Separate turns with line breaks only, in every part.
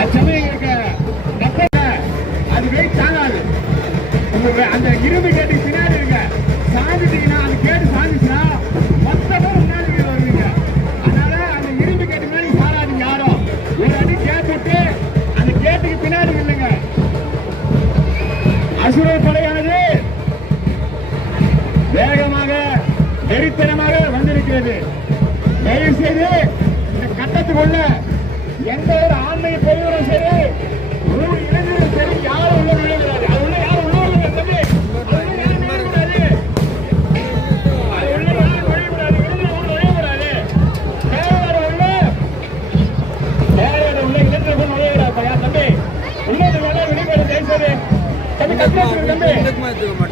அச்சமயம் இருக்க மக்கள் அது வெயிட் தாங்காது உங்க அந்த இரும்பு கேட்டுக்கு பின்னாடி இருக்க சாஞ்சிட்டீங்கன்னா அந்த கேட்டு சாஞ்சிச்சுன்னா மொத்தமா முன்னாடி கீழே வருவீங்க அதனால அந்த இரும்பு கேட்டு மேலே சாராதீங்க யாரும் ஒரு அடி கேட்டு விட்டு அந்த கேட்டுக்கு பின்னாடி இல்லைங்க அசுர படையானது வேகமாக வெறித்தனமாக வந்திருக்கிறது. தயவு செய்து இந்த கட்டத்துக்குள்ள எந்த ஒரு ஆண்மை பெரியவரும் சரி ஒரு இளைஞரும் சரி யாரும் உள்ள நுழையக்கூடாது. அது உள்ள யாரும் உள்ள நுழைய தம்பி. அது உள்ள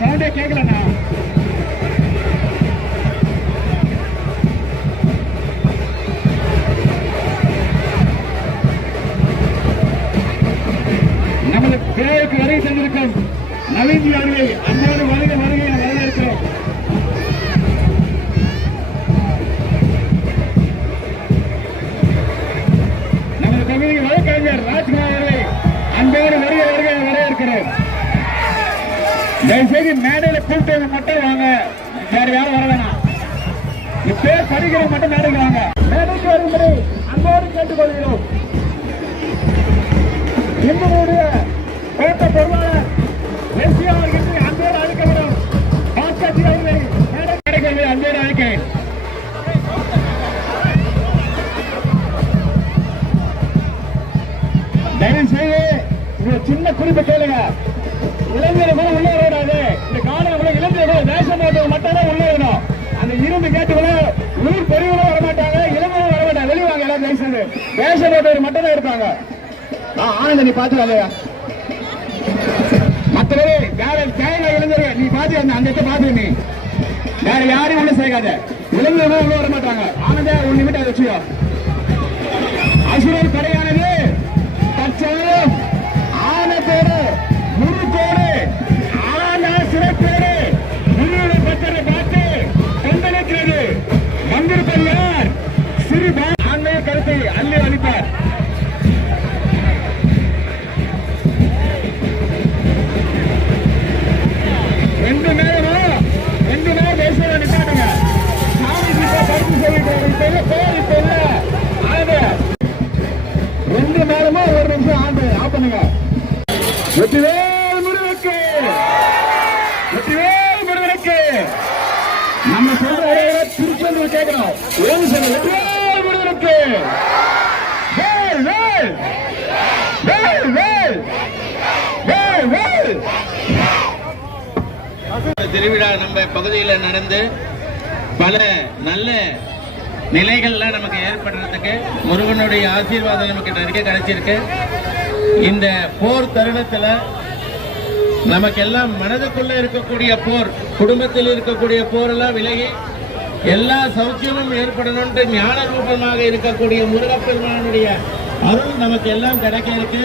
சவுண்டே கேட்கலண்ணா தயவுசெய்து மேடையில கூப்பிட்டு மட்டும் வாங்க. வேற யாரும் வர வேணாம். இப்பே படிக்கிற மட்டும் மேடைக்கு வாங்க. மேடைக்கு வரும்படி அன்போடு கேட்டுக்கொள்கிறோம். எங்களுடைய கோட்ட பொருளாளர் தேசிய அவர்களுக்கு அன்போடு அழைக்கப்படும் பாஸ்கர் அவர்களை மேடை கிடைக்கிறது அன்போடு அழைக்கிறேன். தயவு செய்து சின்ன குறிப்பு கேளுங்க. இளைஞர்கள் உள்ள இருப்பாங்க ஆனந்த நீ பாத்து வரலையா மற்றவரே வேற தேவை இளைஞர்கள் நீ பாத்து அந்த அந்த இடத்த பாத்து நீ. வேற யாரையும் ஒண்ணு செய்யாத இளைஞர்களும் உள்ள வர மாட்டாங்க. ஆனந்த ஒன் அதை வச்சுக்கோ. அசுரர் கடையானது தற்சமயம் ஆனத்தோடு முறுக்கோடு ஆன சிறப்போடு முருகனை பச்சனை பார்த்து கொந்தளிக்கிறது வந்திருப்பது சிறு பா- கருத்தை அள்ளி அளிப்பார். திருச்செந்தூர் கேட்கணும் வேல் வேல். வேல் வேல். வேல் வேல்.
திருவிழா நம்ம பகுதியில் நடந்து பல நல்ல நிலைகள்லாம் நமக்கு ஏற்படுறதுக்கு முருகனுடைய ஆசீர்வாதம் நமக்கு நிறைய கிடைச்சிருக்கு. இந்த போர் தருணத்துல நமக்கெல்லாம் மனதுக்குள்ள இருக்கக்கூடிய போர் குடும்பத்தில் இருக்கக்கூடிய போரெல்லாம் விலகி எல்லா சௌக்கியமும் ஏற்படணும்ட்டு ஞான ரூபமாக இருக்கக்கூடிய முருகப்பெருமானுடைய அருள் நமக்கு எல்லாம் கிடைக்க இருக்கு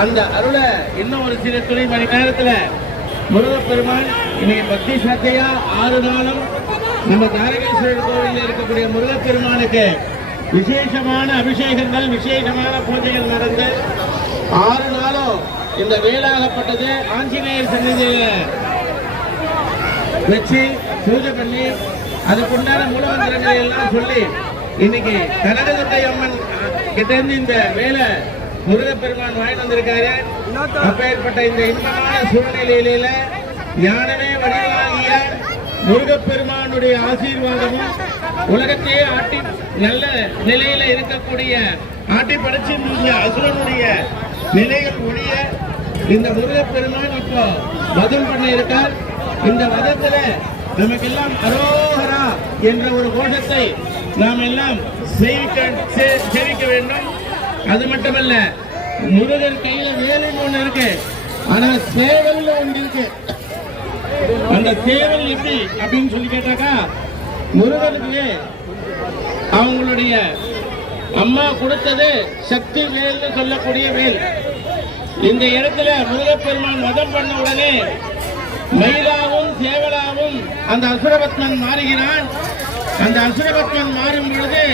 அந்த அருளை இன்னும் ஒரு சில துணை மணி நேரத்தில் முருகப்பெருமான் இன்னைக்கு பக்தி சத்தையா ஆறு நாளும் நம்ம தாரகேஸ்வரர் கோவிலில் இருக்கக்கூடிய முருகப்பெருமானுக்கு விசேஷமான அபிஷேகங்கள் விசேஷமான பூஜைகள் நடந்து ஆறு நாளும் இந்த வேளாகப்பட்டது ஆஞ்சநேயர் சன்னதியில வச்சு பூஜை பண்ணி அதுக்குண்டான மூலமந்திரங்களை எல்லாம் சொல்லி இன்னைக்கு கனகதுர்க்கை அம்மன் கிட்ட இருந்து இந்த வேலை முருகப்பெருமான் வாங்கிட்டு வந்திருக்காரு. அப்பேற்பட்ட இந்த இன்பமான சூழ்நிலையில ஞானமே வடிவாகிய முருகப்பெருமானுடைய ஆசீர்வாதமும் உலகத்தையே ஆட்டி நல்ல நிலையில இருக்கக்கூடிய ஆட்டி படைச்சிருந்த அசுரனுடைய நிலைகள் ஒழிய இந்த முருகப்பெருமான் இப்போ வதம் பண்ண இருக்கார். இந்த வதத்துல நமக்கெல்லாம் அரோகர என்ற ஒரு கோஷத்தை நாம் எல்லாம் செய்விக்க வேண்டும். அது மட்டுமல்ல முருகர் கையில வேலைன்னு ஒண்ணு இருக்கு. ஆனா சேவல்னு ஒன்று இருக்கு. அந்த சேவல் எப்படி அப்படின்னு சொல்லி கேட்டாக்கா முருகனுக்கு அவங்களுடைய அம்மா கொடுத்தது சக்தி வேல்னு சொல்லக்கூடிய வேல். இந்த இடத்துல முருகப்பெருமான் வதம் பண்ண உடனே மயிலாவும் சேவலாவும் அந்த அசுரபத்மன் மாறுகிறான். அந்த அசுரபத்மன் மாறும் பொழுது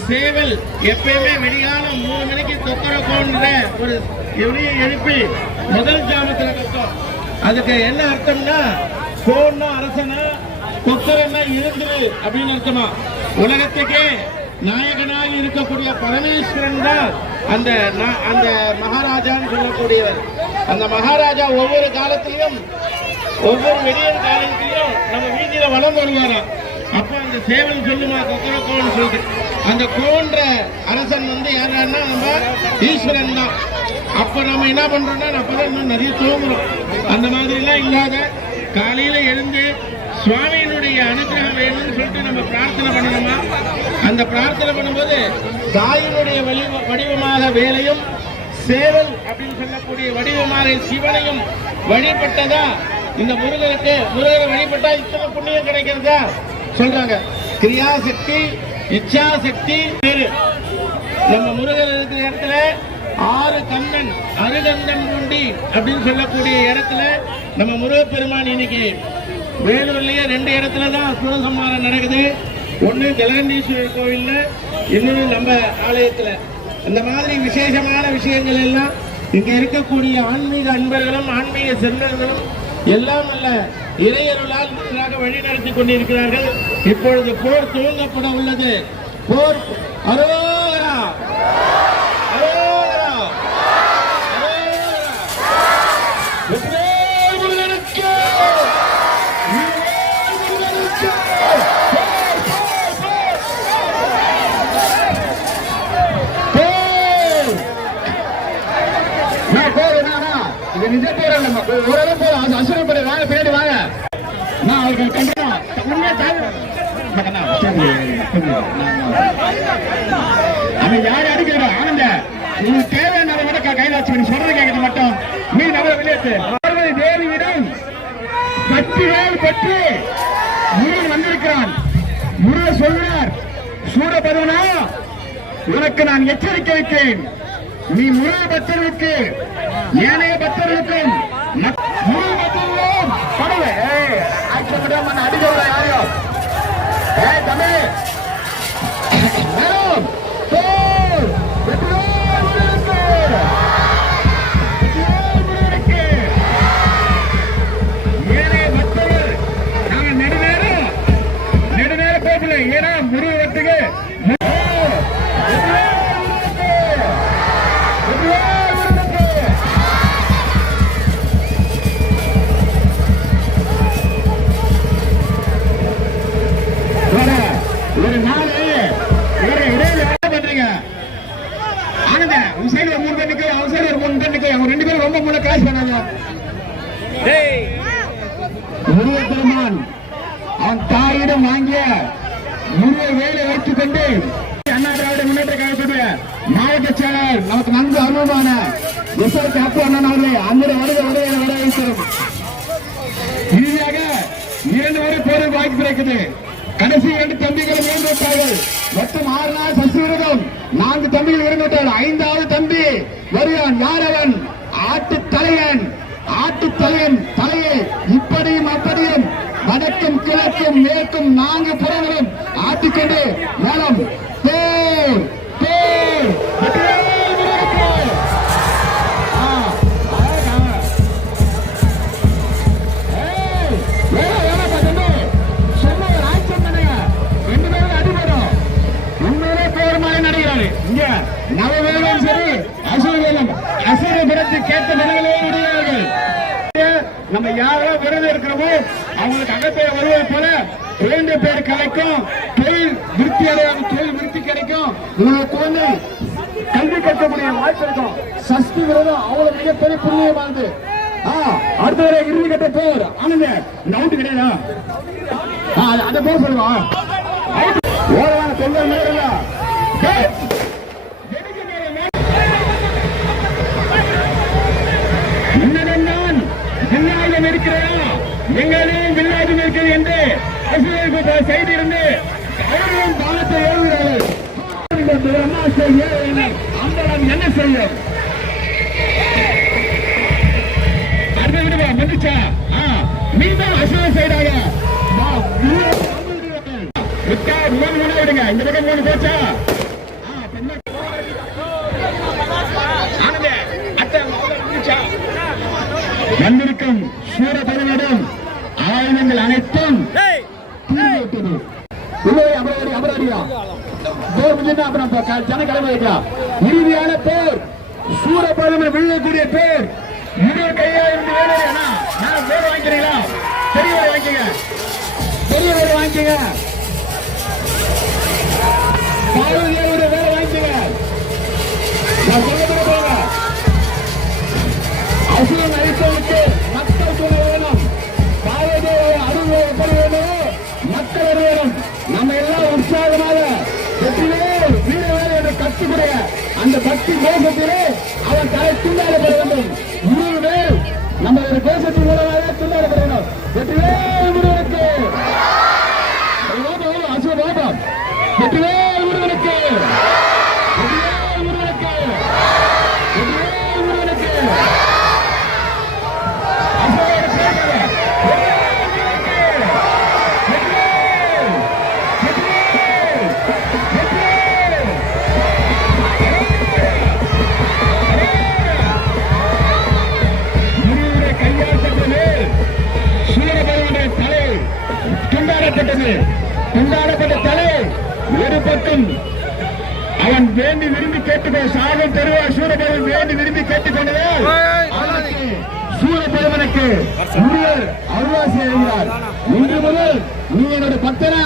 சேவல் எப்பயுமே வெடிகாலம் மூணு மணிக்கு தொக்கரக்கோன்ற ஒரு எவனையை எழுப்பி முதல் ஜாமத்தில் கத்தோம் அதுக்கு என்ன அர்த்தம்னா கோன்னா அரசனா கொக்கரன்னா இருந்துரு அப்படின்னு அர்த்தமா? உலகத்துக்கே நாயகனாக இருக்கக்கூடிய பரமேஸ்வரன் தான் அந்த அந்த மகாராஜான்னு சொல்லக்கூடியவர். அந்த மகாராஜா ஒவ்வொரு காலத்திலும் ஒவ்வொரு வெடியல் காலத்திலையும் நம்ம வீதியில வளர்ந்து வருவாராம். அப்ப அந்த சேவல் சொல்லுமா கொக்கரக்கோன்னு சொல்லிட்டு. அந்த கோன்ற அரசன் வந்து யாருன்னா நம்ம ஈஸ்வரன் தான். அப்ப நம்ம என்ன பண்றோம்னா அப்பதான் இன்னும் நிறைய தூங்குறோம் அந்த மாதிரி எல்லாம் இல்லாத காலையில எழுந்து சுவாமியினுடைய அனுகிரகம் வேணும்னு சொல்லிட்டு நம்ம பிரார்த்தனை பண்ணணுமா அந்த பிரார்த்தனை பண்ணும்போது தாயினுடைய வடிவ வடிவமாக வேலையும் சேவல் அப்படின்னு சொல்லக்கூடிய வடிவமாக சிவனையும் வழிபட்டதா? இந்த முருகனுக்கு முருகனை வழிபட்டா இத்தனை புண்ணியம் கிடைக்கிறதா? சொல்றாங்க. கிரியாசக்தி இச்சாசக்தி பேரு நம்ம முருகன் இருக்கிற இடத்துல ஆறு கண்ணன் அருகந்தன் குண்டி அப்படின்னு சொல்லக்கூடிய இடத்துல நம்ம முருகப்பெருமான் இன்னைக்கு வேலூர்லயே ரெண்டு இடத்துல தான் சூரசம்மாரம் நடக்குது. ஒண்ணு ஜலகண்டீஸ்வரர் கோவில்ல இன்னொன்று நம்ம ஆலயத்துல. இந்த மாதிரி விசேஷமான விஷயங்கள் எல்லாம் இங்க இருக்கக்கூடிய ஆன்மீக அன்பர்களும் ஆன்மீக செல்வர்களும் எல்லாம் அல்ல இறையருளால் வழிநடத்தி வழி நடத்தி கொண்டிருக்கிறார்கள் இப்பொழுது போர் துவங்கப்பட உள்ளது போர் அரோகரா அரோகரா அரோகரா
இது நிஜ போறாங்க ஓரளவு போறோம். அது அசுரம் பண்ணி வாங்க, பின்னாடி வாங்க. அவன் யாரை அடிக்கிறோம் ஆனந்த உங்களுக்கு தேவையான விட கையில் நீ சொல்றது கேட்கறது மட்டும் நீ நபர வெளியேற்று தேவியிடம் சக்திவேல் பற்றி முருகன் வந்திருக்கிறான் முருகன் சொல்கிறார் சூரபருவனா உனக்கு நான் எச்சரிக்கை வைத்தேன் நீ முருக பக்தர்களுக்கு ஏனைய பக்தர்களுக்கும் முருக ஆட்சி விடாம அடிக்கிறவங்க யாரையும் ஏய் தம்பி! சைடு ஒரு மூணு பேர் நிக்கும் அவன் சைடு ஒரு மூணு பேர் அவங்க ரெண்டு பேரும் ரொம்ப மூணு கிளாஸ் பண்ணாங்க. முருகப்பெருமான் அவன் தாயிடம் வாங்கிய முருக வேலை வைத்துக் கொண்டு அண்ணா திராவிட முன்னேற்ற கழகத்துடைய மாவட்ட செயலாளர் நமக்கு நன்கு அனுபவமான விசாரித்த அப்பு அண்ணன் அவர்களே அந்த வருக வருகையை வர வைக்கிறோம் இறுதியாக இரண்டு வரை போருக்கு வாய்ப்பு கிடைக்குது. கடைசி இரண்டு தம்பிகள் விட்டார்கள். மொத்தம் ஆறு நாள் சசி விரதம் நான்கு தம்பிகள் இறந்து ஐந்தாவது தம்பி வருகிறான் யார் அவன் ஆட்டு தலையன் ஆட்டு தலையன் தலையை இப்படியும் அப்படியும் வடக்கும் கிழக்கும் மேற்கும் நான்கு புறங்களும் ஆட்டிக்கொண்டு மேலம் யாரோ விரதம் அவங்களுக்கு அகப்பெயர் வருவது போல குழந்தை பேர் கிடைக்கும். தொழில் விருத்தி அடையாத தொழில் விருத்தி கிடைக்கும். உங்களுக்கு குழந்தை கல்வி கற்கக்கூடிய வாய்ப்பு இருக்கும். சஷ்டி விரதம் அவ்வளவு மிகப்பெரிய புண்ணியமானது. அடுத்த வரை இறுதி கட்ட போர். ஆனந்த நவுண்டு அவுட்டு கிடையாதா? ஆ, போர் சொல்லுவான் ஓரமான தொழில் நேரம் இருக்கிறேன்? எங்களையும் இருக்கிறதா எங்களிலும் என்று அசுரர்களுக்கு செய்திருந்து அவர்களும் பாலத்தை ஏவுகிறார் அம்பலம் என்ன செய்யும்? அடுத்த விடுவா வந்துச்சா மீண்டும் சைடாக. விட்டா மூணு மூணு விடுங்க. இந்த பக்கம் மூணு போச்சா? வந்திருக்கும் பருவடும் ஆயுதங்கள் அனைத்தும். இறுதியான போர். சூரபதமன் விழுகக்கூடிய பேர். இரு கையா இருந்து பேர் வாங்கிக்கிறீங்களா? பெரியவர் வாங்கிக்க பெரியவர் வாங்கிக்க பாரதியாருடைய வேலை வாங்கிக்க நான் சொல்ல போக அசுரன் நம்ம எல்லாம் உற்சாகமாக வெற்றிலே வீர வேலை என்று கற்றுக்கூடிய அந்த பக்தி தேசத்திலே அவர் தலை துண்டாடப்பட வேண்டும். நூறு பேர் நம்ம ஒரு தேசத்தின் மூலமாக துண்டாடப்பட வேண்டும். வெற்றிலே முருகனுக்கு. அசுர வெற்றிலே பக்கம் அவன் வேண்டி விரும்பி கேட்டுக்கோ சாகம் தருவா சூரபவன் வேண்டி விரும்பி கேட்டுக்கொண்டதால் அவனுக்கு சூரபவனுக்கு அருளாசி எழுகிறார் இன்று முதல் நீ என்னோட பக்தனா?